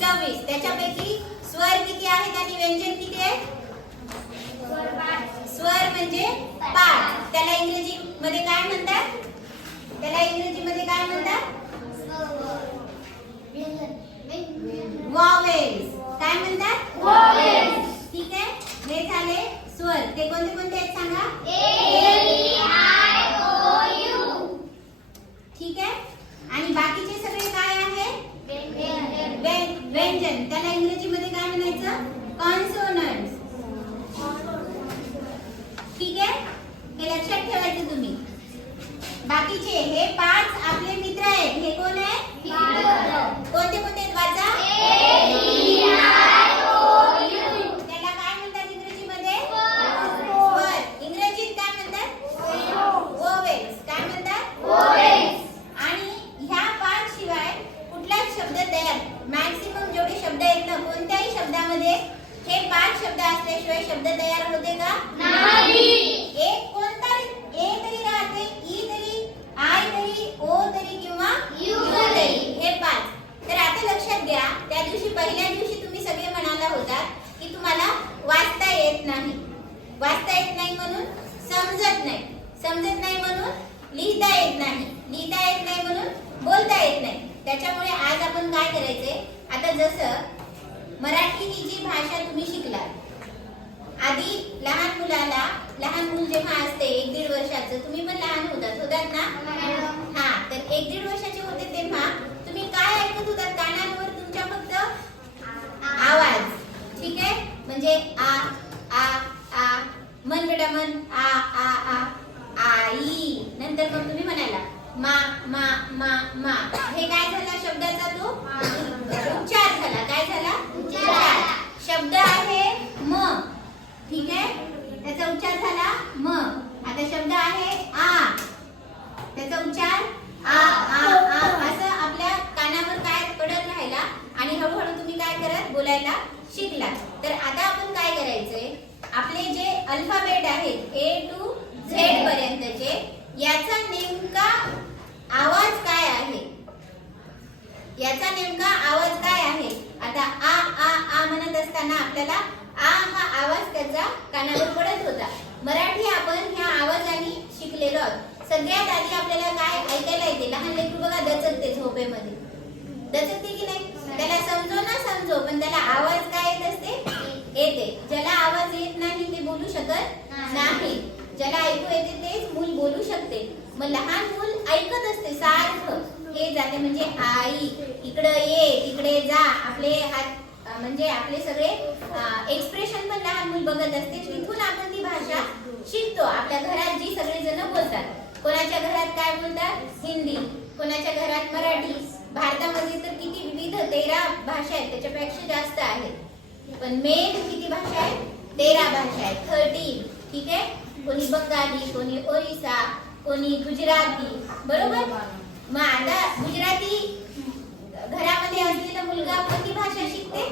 26. त्याच्यापैकी स्वर किती आहेत आणि व्यंजन किती आहेत? स्वर म्हणजे 5. त्याला इंग्रजी मध्ये काय म्हणतात? व्हॉवेल्स. काय म्हणतात? व्हॉवेल्स. ठीक आहे. हे झाले स्वर. ते कोणते कोणते आहेत सांगा? ठीक आहे. आणि बाकीचे सगळे काय आहे? व्यंजन. त्याला इंग्रजी मध्ये काय म्हणायचं? कॉन्सोनंट्स. ठीक आहे. हे लक्षात ठेवायचं तुम्ही. बाकीचे हे 5 आपले मित्र आहेत. हे कोण आहे? कोणते कोणते आहेत? वाचा. त्याला काय म्हणतात इंग्रजी मध्ये? स्वर. इंग्रजीत काय म्हणतात? व्होवेल्स. काय म्हणतात? व्होवेल्स. आणि ह्या 5 शिवाय कुठलाच शब्द तयार, मॅक्सिमम जेवढे शब्द आहेत ना कोणत्याही शब्दामध्ये हे 5 शब्द असल्याशिवाय शब्द तयार होते का? नाही. एक कोणता ए तरी राहते, ई तरी, आय तरी, ओ तरी किंवा यू तरी. हे 5. तर आता लक्षात घ्या, त्या दिवशी पहिल्या दिवशी तुम्ही सगळे म्हणाला होता की तुम्हाला वाचता येत नाही. वाचता येत नाही म्हणून समजत नाही. समजत नाही म्हणून लिहिता येत नाही. लिहिता येत नाही म्हणून बोलता येत नाही. त्याच्यामुळे आज आपण काय करायचंय, आता जसं मराठी ही जी भाषा तुम्ही शिकलात, आधी लहान मूल जेव्हा असते 1-1.5 वर्षाचं, तुम्ही पण लहान होतात ना? हा. तर 1-1.5 वर्षाचे होते तेव्हा तुम्ही काय ऐकत होतात? कानांवर तुमच्या फक्त आवाज. ठीक आहे. म्हणजे आ आ आ, मन बेटा मन, आ आ आ, आई. नंतर मग तुम्ही म्हणाला मा मा मा मा. हे काय झाला? शब्दाचा तो उच्चार झाला. काय झाला? उच्चार. शब्द आहे म. ठीक आहे. त्याचा उच्चार झाला म. आता शब्द आहे आ. त्याचा उच्चार आ आ आ. असं आपल्या कानावर काय पडत राहिला आणि हळूहळू तुम्ही काय करत बोलायला शिकला. तर आता आपण काय करायचंय, आपले जे अल्फाबेट आहेत A to Z पर्यंतचे, याचा नेमका आवाज काय आहे? याचा नेमका आवाज काय आहे? आता आ आ आ म्हणत असताना आपल्याला आ हा आवाज त्याचा कानावर पडत होता. मराठी आपण ह्या आवाजाने शिकलेलो आहोत. सगळ्यात आधी आपल्याला काय ऐकायला येते? लहान लेकरू बघा दचकते झोपेमध्ये. दचकते की नाही? त्याला समजो ना समजो, पण त्याला आवाज काय येत असते? येते. ज्याला आवाज येत नाही ते बोलू शकत नाही. ज्याला ऐकू येते तेच मूल बोलू शकते. मग लहान मूल ऐकत असते सारखं. हे जाते म्हणजे आई, इकडे ये, तिकडे जा. आपले हात म्हणजे आपले सगळे एक्सप्रेशन पण लहान मूल बघत असते. तिथून आपण ती भाषा शिकतो. आपल्या घरात जी सगळे जण बोलतात, कोणाच्या घरात काय बोलतात? हिंदी. कोणाच्या घरात मराठी. भारतामध्ये तर किती विविध 13 भाषा आहेत, त्याच्यापेक्षा जास्त आहेत. पण मेन किती भाषा आहेत? 13 भाषा आहेत. 13. ठीक आहे. कोणी बंगाली, कोणी ओरिसा, कोणी गुजराती. बरोबर. मग आता गुजराती घरामध्ये असलेला मुलगा कोणती भाषा शिकते?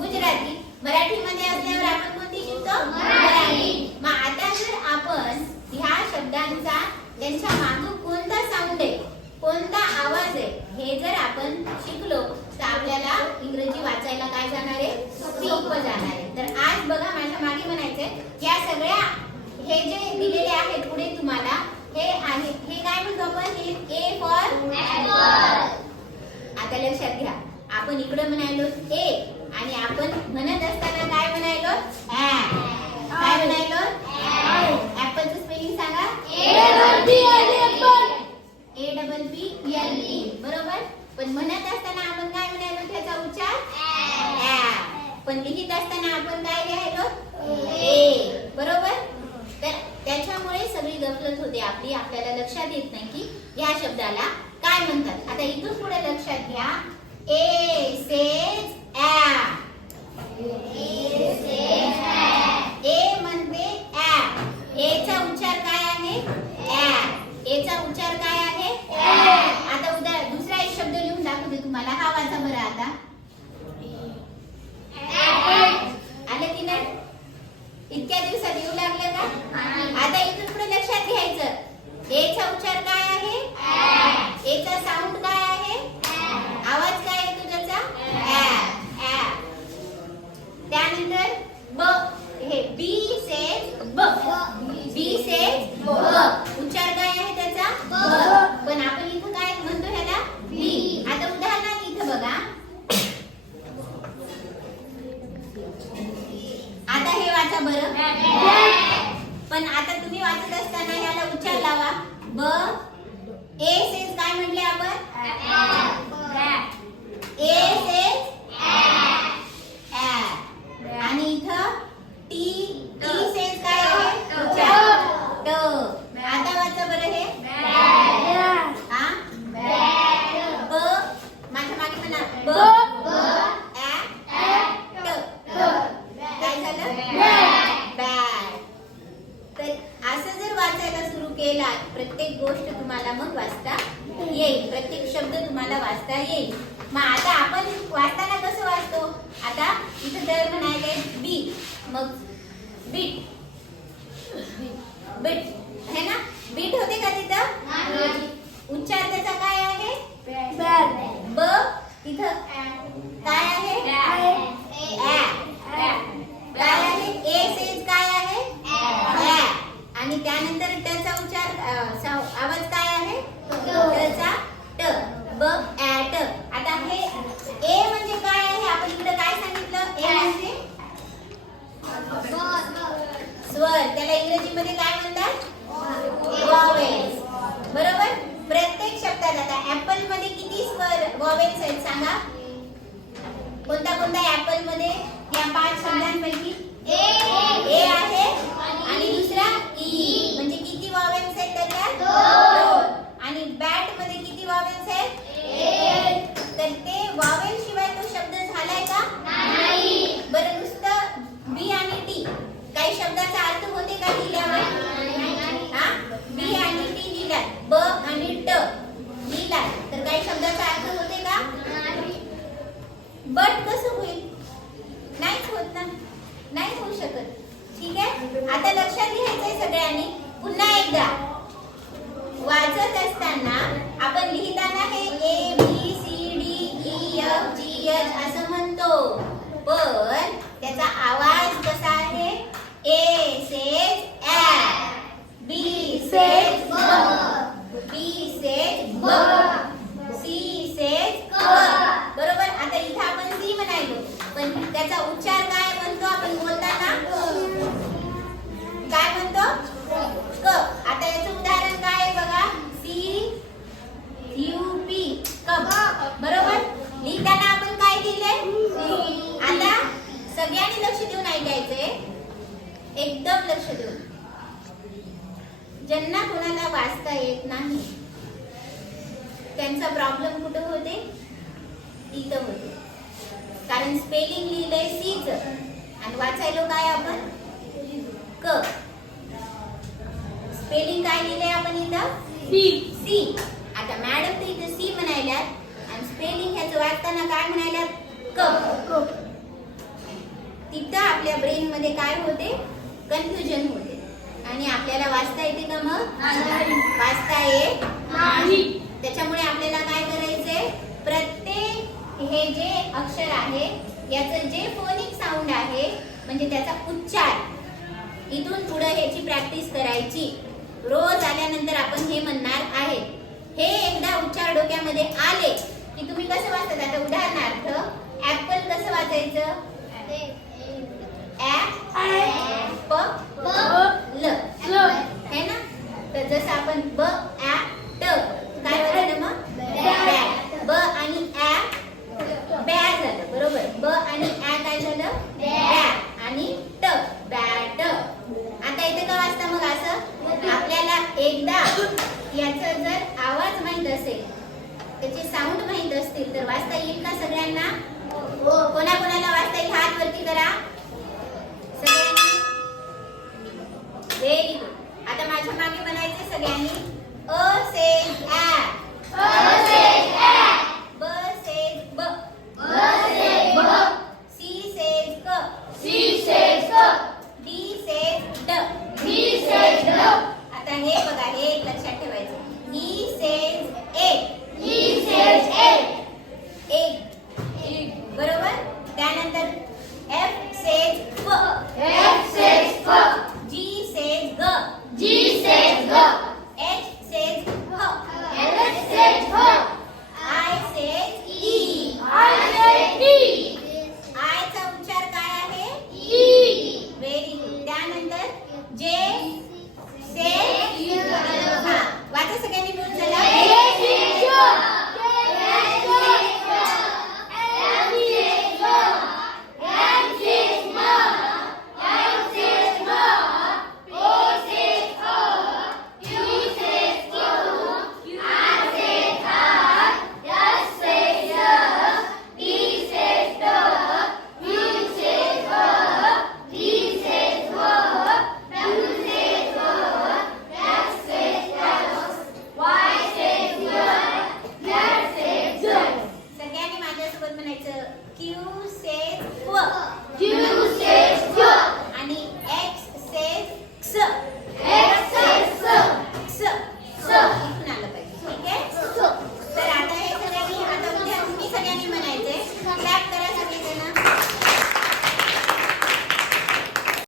गुजराती. मराठीमध्ये असल्यावर आपण कोणती शिकतो? मराठी. मग आता जर आपण ह्या शब्दांचा त्यांच्या मागं कोणता साऊंड आहे, कोणता आवाज आहे, हे जर आपण शिकलो तर आपल्याला इंग्रजी वाचायला काय जाणार आहे? सोपं जाणार आहे. तर आज बघा माझ्या मागे म्हणायचंय, या सगळ्या हे जे दिलेले आहेत पुढे तुम्हाला, हे आहे, हे काय म्हणतो आपण? हे ए फॉर ऍपल. आता लक्षात घ्या, आपण इकडे म्हणायलो ए आणि आपण म्हणत असताना काय म्हणायलो? ऍ. काय म्हणायलो? ऍपलचं स्पेलिंग सांगा. APPLE. बरोबर. पण म्हणत असताना आपण काय म्हणायलो? त्याचा उच्चार ऍ. पण लिहित असताना आपण काय लिहायलो? ए. बरोबर. तर त्याच्यामुळे सगळी गफलत होते आपली. आपल्याला लक्षात येत नाही की या शब्दाला काय म्हणतात. आता इथून पुढे लक्षात घ्या. ए सेज ऍ. ए म्हणते ऍ. एचा उच्चार काय आहे? ऍ. एचा उच्चार काय आहे? ऍ. आता दुसरा एक शब्द लिहून दाखवते तुम्हाला. हा वाचा बरं आता. आलं की नाही? इतक्या दिवसात येऊ लागलं का? आता इथून पुढे लक्षात घ्यायचं. एचा उच्चार काय आहे? एचा साऊंड काय आहे? आवाज काय येतो त्याचा? ब. ए सेज काय म्हटले आपण? ए सेज आणि इथं टी सेज काय आहे? ट. आता वाचा बरं हे. हा ब. माझ्या मागे म्हणा ब. काय झालं? बॅट. तर असं जर वाचायला सुरू केला प्रत्येक गोष्ट तुम्हाला मग वाचता येईल, प्रत्येक शब्द तुम्हाला वाचता येईल. मग आता आपण वाचताना कसं वाचतो? आता इथं तर म्हणायचंय बी, मग बीट बीट है ना? बीट होते का तिथं? उच्चार त्याचा काय आहे? ब. इथं काय आहे? काय आहे? ए सेज काय आहे? आणि त्यानंतर टचा उच्चार आवाज काय आहे? टचा ट. ब ॲट. आता हे ए म्हणजे काय आहे? आपण इकडे काय सांगितलं? ए म्हणजे स्वर. त्याला इंग्रजीमध्ये काय म्हणतात? वॉवेल्स. बरोबर? प्रत्येक शब्दात आता ऍपल मध्ये किती स्वर वॉवेल्स आहेत सांगा? कोणता कोणता ऍपल मध्ये? या 5 शब्दांपैकी ए आहे आणि दुसरा ई. म्हणजे किती वॉवेल्स आहेत त्याच्यात? 2. आणि बॅट मध्ये किती वॉवेल्स आहेत? 1. तर ते वॉवेल शिवाय तो शब्द झालाय का? नाही. बरं नुसतं बी आणि टी काही शब्दाचा अर्थ होते का लिहिल्यावर? हा बी आणि टी लिहिलात, ब आणि ट लिहिलात, तर काही शब्दाचा अर्थ होते का? बट कसं होईल? नाहीच होत ना, नाही होऊ शकत. ठीक आहे, आता लक्षात घ्यायचंय सगळ्यांनी. पुन्हा एकदा वाचत असताना आपण लिहिताना हे A B C D E F G H असं म्हणतो, पण त्याचा आवाज कसा आहे? ए सेज ॲ, बी सेज ब, बी सेज ब, सी सेज क. बरोबर? आता इथं आपण सी म्हणायलो, पण त्याचा उच्चार काय म्हणतो आपण बोलताना? काय म्हणतो? क. आता याचं उदाहरण काय आहे बघा? C U P, cup. बरोबर? लिहिताना आपण काय लिहिलंय? आता सगळ्यांनी लक्ष देऊन ऐकायचंय, एकदम लक्ष देऊन. ज्यांना कोणाला वाचता येत नाही त्यांचा प्रॉब्लेम कुठे होते? इथं होते. कारण स्पेलिंग लिहिलंय सीच आणि वाचायलो काय आपण? क. स्पेलिंग काय लिहिलंय आपण इथं? सी. आता मॅडम तर इथं सी म्हणायल्यात आणि स्पेलिंग ह्याचं वाचताना काय म्हणायल्यात? क. तिथं आपल्या ब्रेन मध्ये काय होते? कन्फ्युजन होते आणि आपल्याला वाचता येते का मग? वाचता येत नाही. त्याच्यामुळे आपल्याला काय करायचंय? प्रत्येक हे जे अक्षर आहे याचं जे फोनिक साऊंड आहे म्हणजे त्याचा उच्चार, इथून पुढे ह्याची प्रॅक्टिस करायची. रोज आल्यानंतर आपण हे म्हणणार आहे. हे एकदा उच्चार डोक्यामध्ये आले की तुम्ही कसं वाचतात? आता उदाहरणार्थ ऍपल कसं वाचायचं? प ल है ना? तर जसं आपण ब ॲ ट काय वाचलं मग? बॅट. ब आणि ॲ बॅ झालं. बरोबर? ब आणि ॲ काय झालं? बॅ आणि ट बॅट. आता इथे का वाचता मग असं? आपल्याला एकदा याचा जर आवाज माहित असेल, त्याचे साऊंड माहित असतील तर वाचता येईल का सगळ्यांना? कोणाकोणाला वाचता येईल? हात वरती करा सगळ्यांनी. Very good. आता माझ्या मागे म्हणायचे सगळ्यांनी. अ सेज ॲ, ब सेज ब, सी सेज क, डी सेज ड. आता हे बघा, हे एक लक्षात ठेवायचं. ई सेज ए, एक. बरोबर? त्यानंतर एफ सेज फ, जी सेज ग, एच सेज ह, आय सेज ई. आयचा उच्चार काय आहे? Very good. त्यानंतर जे सेज, हा Q says क्व. Q says Q. आणि X says क्स. X says क्स. X. इथून आलं पाहिजे. ठीक आहे. तर आता हे सगळ्यांनी आता तुम्ही सगळ्यांनी म्हणायचंय. Clap